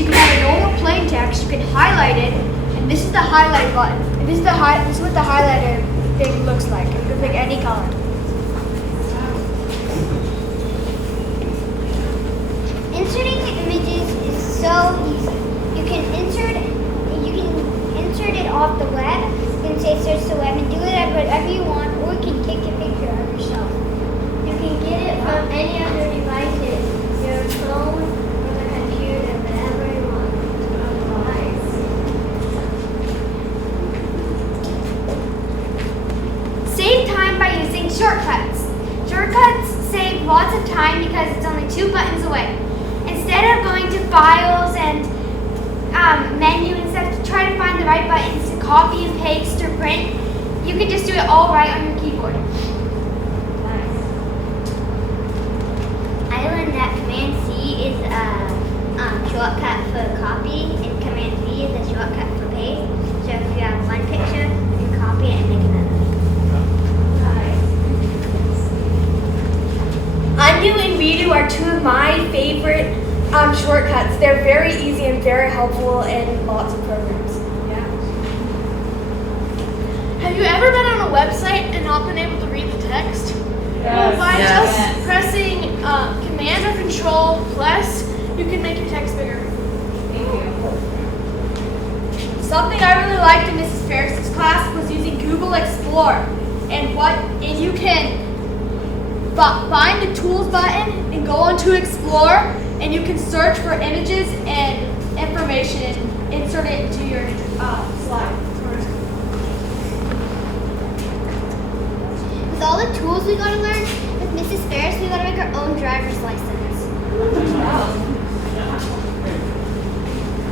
you can have a normal plain text, you can highlight it, and this is the highlight button. And this is what the highlighter thing looks like. You can pick any color. Inserting images is so easy. You can insert it off the web. You can say search the web and do it whatever you want, or you can take a picture of yourself. You can get it from any other devices, your phone or the computer, whatever you want. Save time by using shortcuts. Shortcuts save lots of time because it's only 2 buttons away. Instead of going to files and menu and stuff to try to find the right buttons to copy and paste or print, you can just do it all right on your keyboard. I learned that Command C is a shortcut for copy, and Command V is a shortcut for paste. So if you have one picture, you copy it and make another. Undo and redo are 2 of my favorite shortcuts. They're very easy and very helpful in lots of programs. Have you ever been on a website and not been able to read the text? Yes. By just pressing Command or Control plus, you can make your text bigger. Something I really liked in Mrs. Ferris's class was using Google Explore. And you can find the tools button and go onto Explore, and you can search for images and information and insert it into your slide. With all the tools we got to learn, with Mrs. Ferris, we got to make our own driver's license.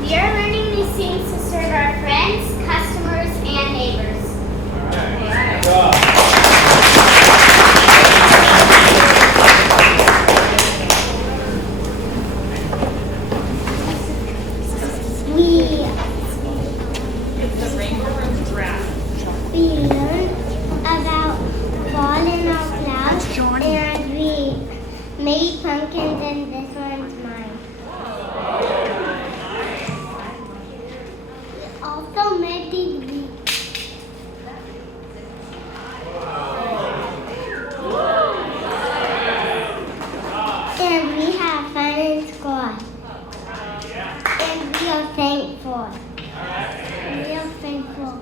We are learning these things to serve our friends, customers, and neighbors. We learned about fall in our clouds, and we made pumpkins, and this one's mine. We also made these beaks. And we have fun in school. And we are thankful. We are thankful.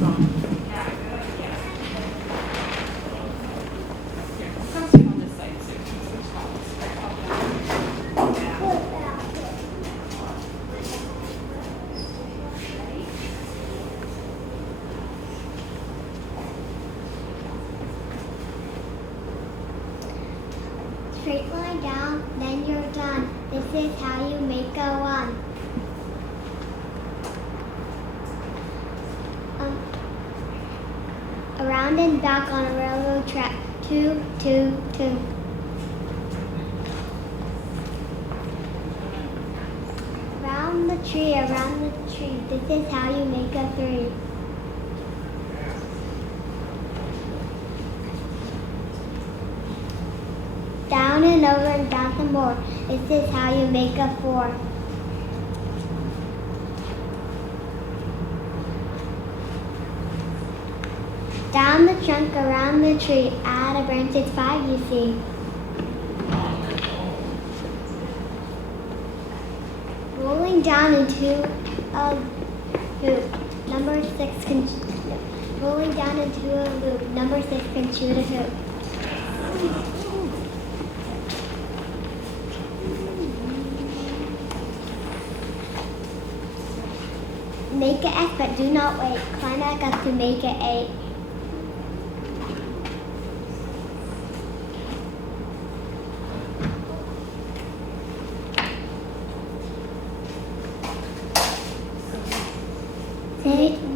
Straight line down, then you're done. This is how you make a one. Around and back on a railroad track. 2, 2, 2. Around the tree, around the tree. This is how you make a 3. Down and over and down some more. This is how you make a 4. Down the trunk, around the tree, add a branch, it's 5 you see. Rolling down into a loop. Number 6 can rolling down into a loop. Number 6 can shoot a hoop. Make an X, but do not wait. Climb back up to make it 8.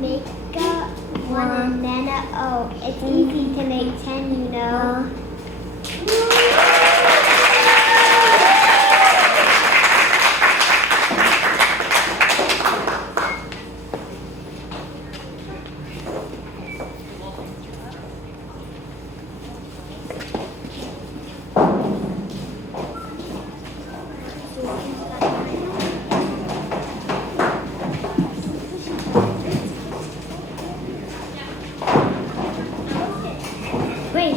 Make a 1 and then a O. It's easy to make 10, you know. Wait.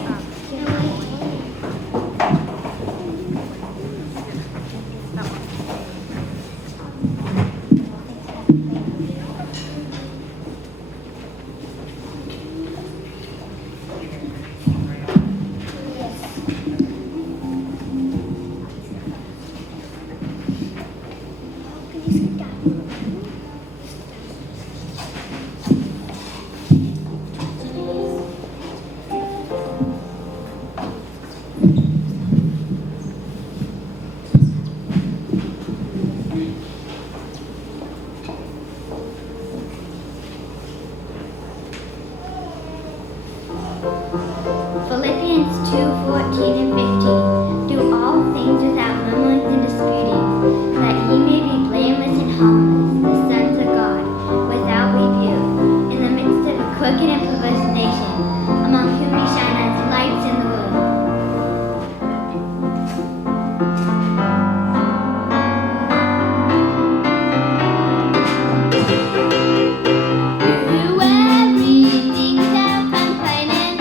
Philippians 2:14 and 15. Do all things without murmuring and disputing, that ye may be blameless and harmless, the sons of God, without rebuke, in the midst of a crooked and perverse nation, among whom we shine as lights in the world. Do everything without complaining.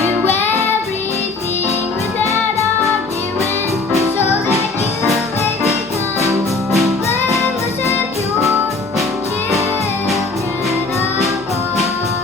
Do everything without arguing, so that you may become blameless and pure, children of God.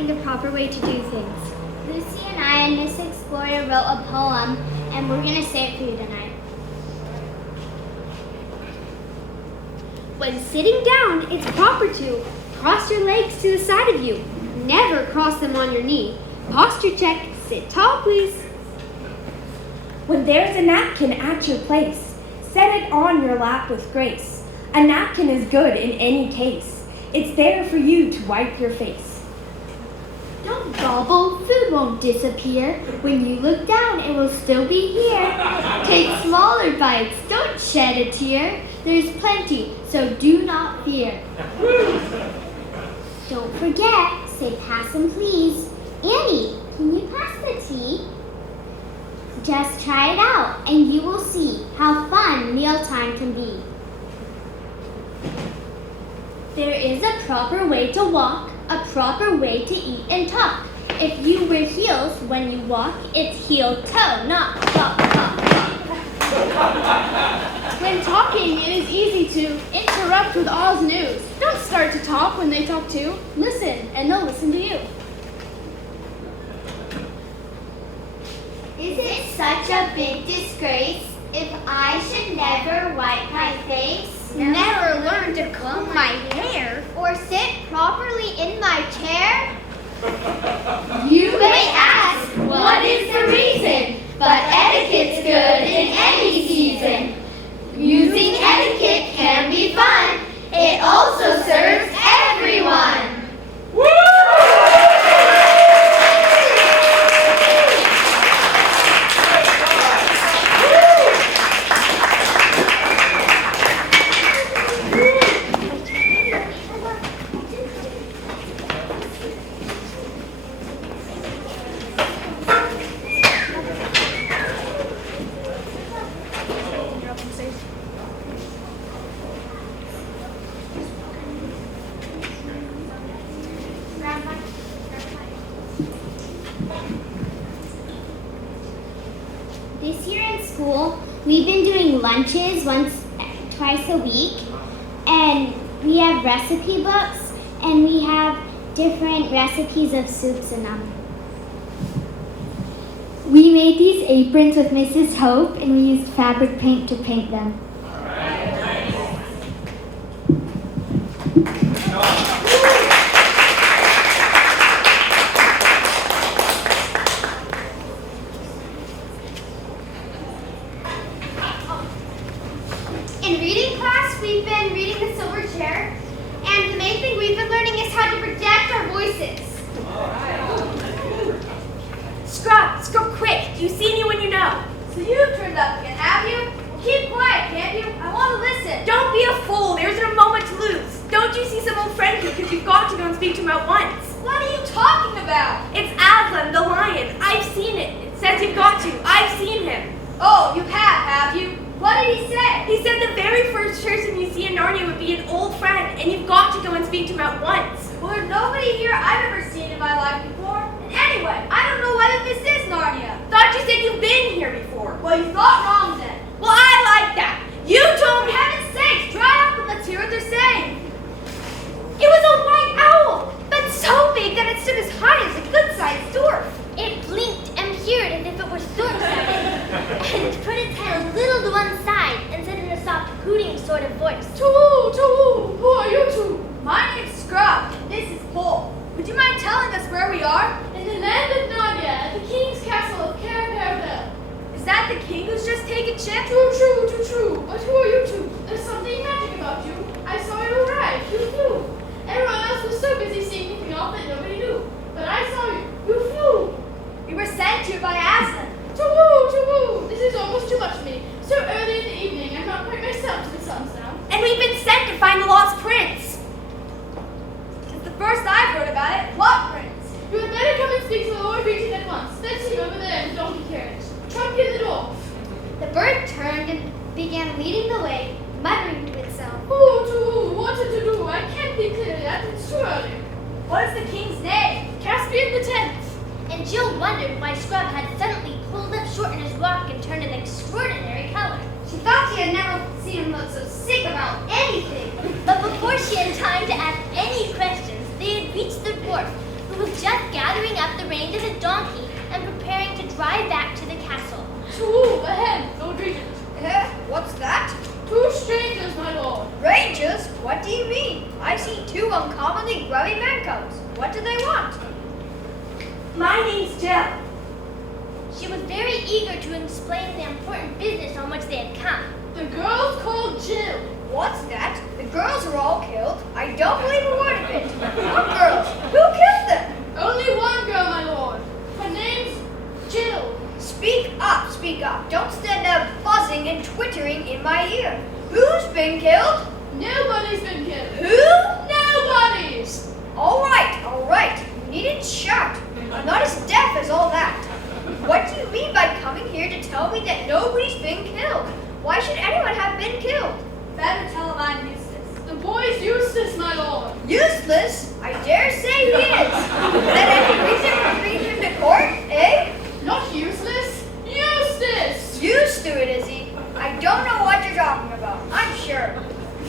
finding the proper way to do things. Lucy and I and Miss Explorer wrote a poem, and we're going to say it for you tonight. When sitting down, it's proper to cross your legs to the side of you. Never cross them on your knee. Posture check. Sit tall, please. When there's a napkin at your place, set it on your lap with grace. A napkin is good in any case. It's there for you to wipe your face. Don't gobble, food won't disappear. When you look down, it will still be here. Take smaller bites, don't shed a tear. There's plenty, so do not fear. Don't forget, say pass 'em please. Annie, can you pass the tea? Just try it out, and you will see how fun mealtime can be. There is a proper way to walk, a proper way to eat and talk. If you wear heels when you walk, it's heel toe, not clop, clop, clop. When talking, it is easy to interrupt with Oz news. Don't start to talk when they talk too. Listen, and they'll listen to you. Is it such a big disgrace if I should never wipe my face? Never learn to comb my hair. Or sit properly in my chair? You may ask, what is the reason? But etiquette's good in any season. Using etiquette can be fun. It also serves everyone. This year in school, we've been doing lunches twice a week, and we have recipe books, and we have different recipes of soups in them. We made these aprons with Mrs. Hope, and we used fabric paint to paint them. In reading class, we've been reading The Silver Chair, and the main thing we've been learning is how to project our voices. Scrub, quick! Do you see anyone you know? So you've turned up again, have you? Well, keep quiet, can't you? I want to listen. Don't be a fool. There isn't a moment to lose. Don't you see some old friend here? Because you've got to go and speak to him at once. What are you talking about? It's Aslan, the lion. I've seen it. It says you've got to. I've seen him. Oh, you have you? What did he say? He said the very first person you see in Narnia would be an old friend, and you've got to go and speak to him at once. Well, there's nobody here I've ever seen in my life before. And anyway, I don't know whether this is Narnia. Thought you said you've been here before. Well, you thought wrong then. Well, I like that. You told For me. heaven's sakes, dry up and let's hear what they're saying. It was a white owl, but so big that it stood as high as a good-sized dwarf. It blinked and peered as if it were storm-sighted, and put its head a little to one side and said in a soft, hooting sort of voice, Who are you two? My name's Scrub, and this is Paul. Would you mind telling us where we are? In the land of Narnia, at the king's castle of Caravel. Is that the king who's just taken ship? True. But who are you two? There's something magic about you. I saw you arrive. You flew. Everyone else was so busy seeing anything off that nobody knew. But I saw you. You flew. We were sent here by Aslan. Choo-woo. This is almost too much for me. So early in the evening, I'm not quite myself till the sun's down. And we've been sent to find the lost prince. It's the first I've heard about it. What prince? You had better come and speak to the Lord Regent at once. That's him over there in the donkey carriage. Trump in the door. The bird turned and began leading the way, muttering to itself. What to do? I can't think clearly. It's too early. What is the king's name? Caspian the 10th. and Jill wondered why Scrub had suddenly pulled up short in his walk and turned an extraordinary color. She thought she had never seen him look so sick about anything. But before she had time to ask any questions, they had reached the dwarf, who was just gathering up the reins of his donkey and preparing to drive back to the castle. Two ahead, Lord Regent. What's that? Two strangers, my lord. Rangers? What do you mean? I see two uncommonly grubby man cubs. What do they want? My name's Jill. She was very eager to explain the important business on which they had come. The girl's called Jill. What's that? The girls are all killed. I don't believe a word of it. What girls? Who killed them? Only one girl, my lord. Her name's Jill. Speak up, speak up. Don't stand up buzzing and twittering in my ear. Who's been killed? Nobody's been killed. Who? Nobody's. All right. You needn't shout. I'm not as deaf as all that. What do you mean by coming here to tell me that nobody's been killed? Why should anyone have been killed? Better tell him I'm Eustace. The boy's Eustace, my lord. Useless? I dare say he is. Is that any reason for bringing him to court, eh? Not useless. Eustace. Used to it, is he? I don't know what you're talking about, I'm sure.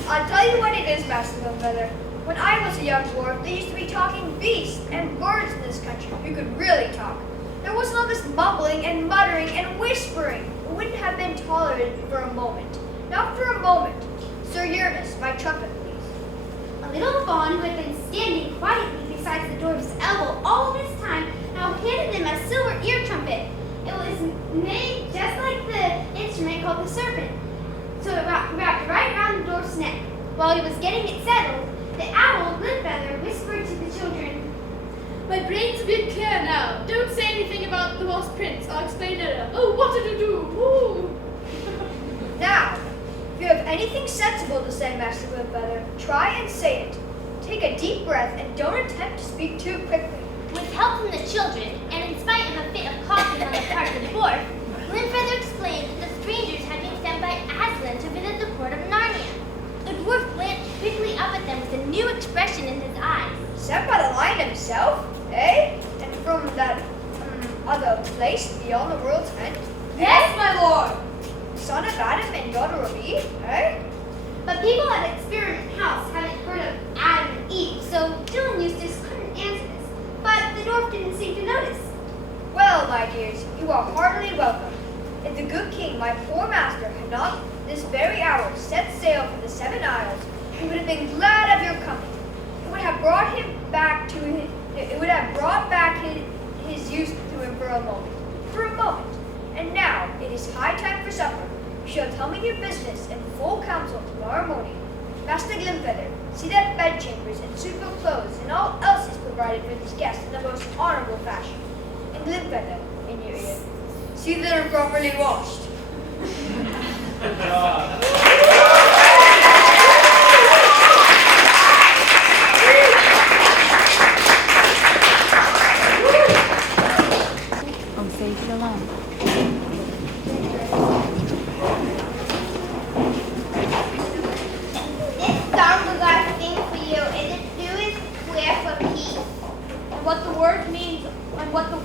I'll tell you what it is, Master Feather. When I was a young dwarf, there used to be talking beasts and birds in this country who could really talk. There wasn't all this mumbling and muttering and whispering. It wouldn't have been tolerated for a moment. Not for a moment. Sir Uranus, my trumpet, please. A little fawn who had been standing quietly beside the dwarf's elbow all this time now handed him a silver ear trumpet. It was made just like the instrument called the serpent, so it wrapped right around the dwarf's neck. While he was getting it settled, the owl, Glintfeather, whispered to the children, My brain's a bit clear now. Don't say anything about the lost prince. I'll explain later. Oh, what did you do? Ooh. Now, if you have anything sensible to say, Master Glintfeather, try and say it. Take a deep breath and don't attempt to speak too quickly. With help from the children, and in spite of a fit of coughing on the part of the dwarf, Glintfeather explained that the strangers had been sent by Aslan to visit the court of Narnia. The dwarf glanced quickly up at them with a new expression in his eyes. Sent by the lion himself, eh? And from that other place beyond the world's end? Yes, my lord. Son of Adam and daughter of Eve, eh? but people at Experiment House hadn't heard of Adam and Eve, so Jill and Eustace couldn't answer this. But the dwarf didn't seem to notice. Well, my dears, you are heartily welcome. If the good king, my poor master, had not this very hour set sail for the Seven Isles, he would have been glad of your coming. It would have brought back his youth to him for a moment. For a moment. And now it is high time for supper. You shall tell me your business in full council tomorrow morning. Master Glintfeather, see that bedchambers and suitable clothes and all else is provided for these guests in the most honorable fashion. And Glintfeather, in your ear, see that they're properly washed. This song we gotta sing for you, and the newest prayer for peace. And what the word means, and what the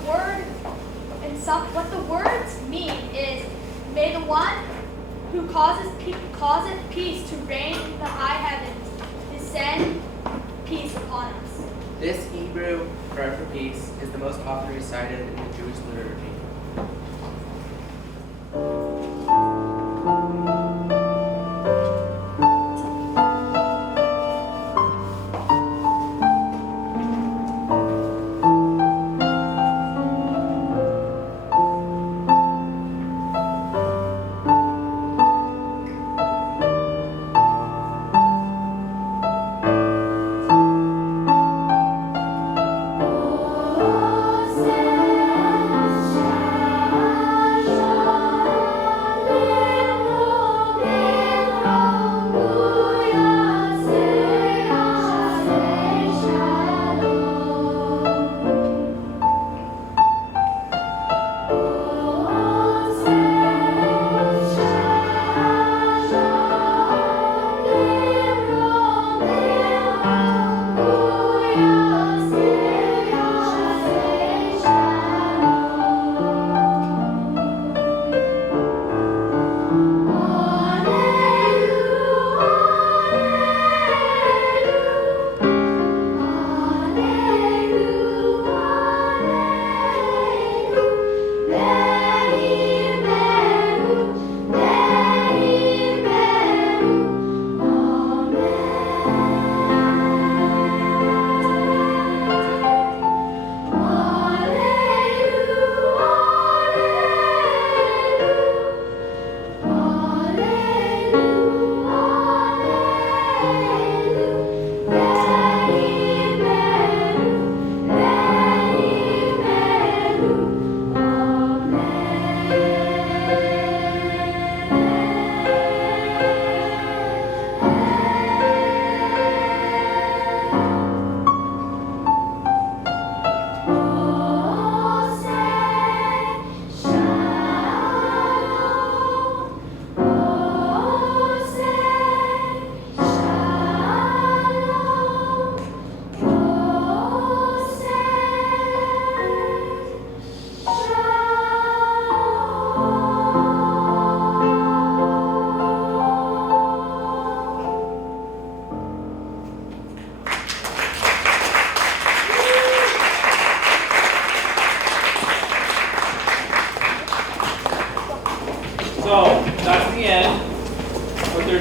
words mean is, may the one who causeth peace to reign in the high heavens descend peace upon us. This Hebrew prayer for peace is the most often recited in the Jewish liturgy.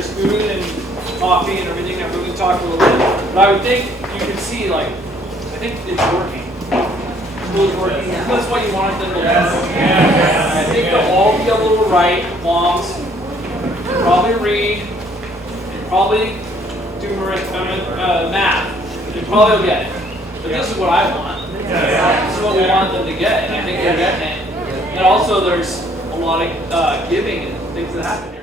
there's food and coffee and everything that we talked a little bit. But I would think you can see, like, I think it's working. School's working. That's what you wanted them to learn. I think they'll all be able to write moms, probably read, and probably do math. They probably will get it. But this is what I want. This is what we want them to get, and I think they're getting it. And also there's a lot of giving and things that happen.